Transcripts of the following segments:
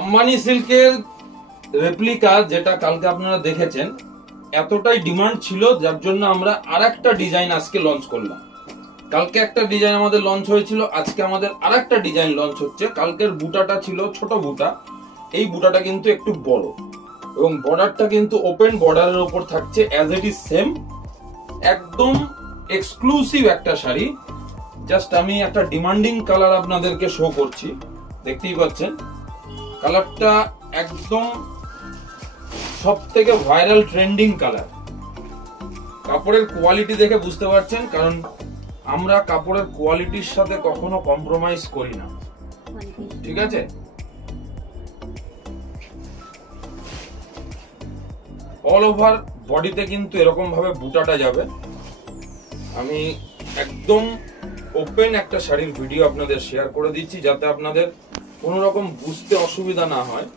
আম্বানি সিল্কের রেপ্লিকা যেটা কালকে আপনারা দেখেছেন, এতটাই ডিমান্ড ছিল যার জন্য আমরা আরেকটা ডিজাইন আজকে লঞ্চ করলাম। কালকে একটা ডিজাইন আমাদের লঞ্চ হয়েছিল, আজকে আমাদের আরেকটা ডিজাইন লঞ্চ হচ্ছে। কালকের বুটাটা ছিল ছোট বুটা, এই বুটাটা কিন্তু একটু বড় এবং বর্ডারটা কিন্তু ওপেন বর্ডারের উপর থাকছে অ্যাজ ইট ইজ সেম। একদম এক্সক্লুসিভ একটা শাড়ি। জাস্ট আমি একটা ডিমান্ডিং কালার আপনাদেরকে শো করছি, দেখতেই পাচ্ছেন কালারটা একদম সব থেকে ভাইরাল ট্রেন্ডিং কালার। কাপড়ের কোয়ালিটি দেখে বুঝতে পারছেন, কারণ আমরা কাপড়ের কোয়ালিটির সাথে কখনো কম্প্রোমাইজ করি না, ঠিক আছে। অল ওভার বডিতে কিন্তু এরকম ভাবে বুটাটা যাবে। আমি একদম ওপেন একটা শাড়ির ভিডিও আপনাদের শেয়ার করে দিচ্ছি, যাতে আপনাদের কোনো রকম বুঝতে অসুবিধা না হয়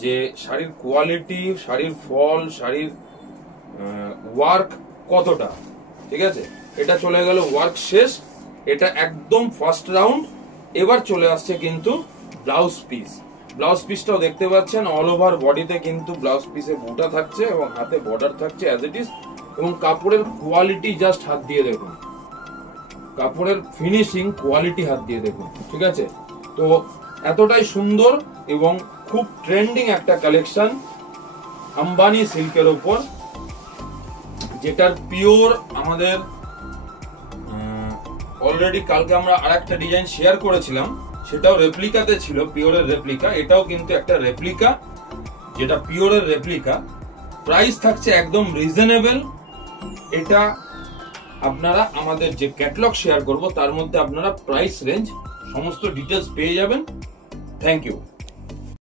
যে শাড়ির কোয়ালিটি, শাড়ির ফল, শাড়ির ওয়ার্ক কতটা, ঠিক আছে। এটা চলে গেল ওয়ার্ক শেষ, এটা একদম ফার্স্ট রাউন্ড। এবার চলে আসছে কিন্তু ব্লাউজ পিস। ব্লাউজ পিসটাও দেখতে পাচ্ছেন, অল ওভার বডিতে কিন্তু ব্লাউজ পিসে বুটা থাকছে এবং হাতে বর্ডার থাকছে অ্যাজ ইট ইজ। এবং কাপড়ের কোয়ালিটি জাস্ট হাত দিয়ে দেখুন, কাপড়ের ফিনিশিং কোয়ালিটি হাত দিয়ে দেখুন, ঠিক আছে। তো এতটাই সুন্দর এবং খুব ট্রেন্ডিং একটা কালেকশন আম্বানি সিল্কের উপর, যেটার পিওর আমাদের অলরেডি কালকে আমরা আরেকটা ডিজাইন শেয়ার করেছিলাম, সেটাও রেপ্লিকাতে ছিল, পিওরের রেপ্লিকা। এটাও কিন্তু একটা রেপ্লিকা, যেটা পিওরের রেপ্লিকা। প্রাইস থাকছে একদম রিজনেবল। এটা আপনারা আমাদের যে ক্যাটালগ শেয়ার করব তার মধ্যে আপনারা প্রাইস রেঞ্জ সমস্ত ডিটেলস পেয়ে যাবেন। Thank you.